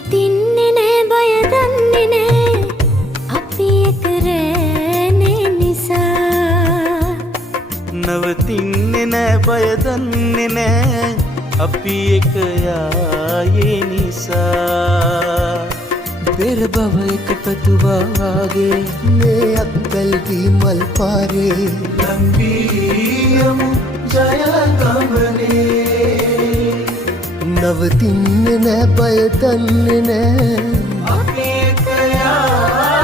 නවතින්නේ නෑ බය දන්නේ නෑ අපි එක රෑනේ නිසා නවතින්නේ නෑ බය දන්නේ නෑ අපි එක යායේ නිසා පෙර බව එක පතුවාගේ මේ අත්වැල්වී මල් පාරේ ලංවීයමු ජයගමනේ නවතින්නේ නෑ බය දන්නේ නෑ අපි එක යායේ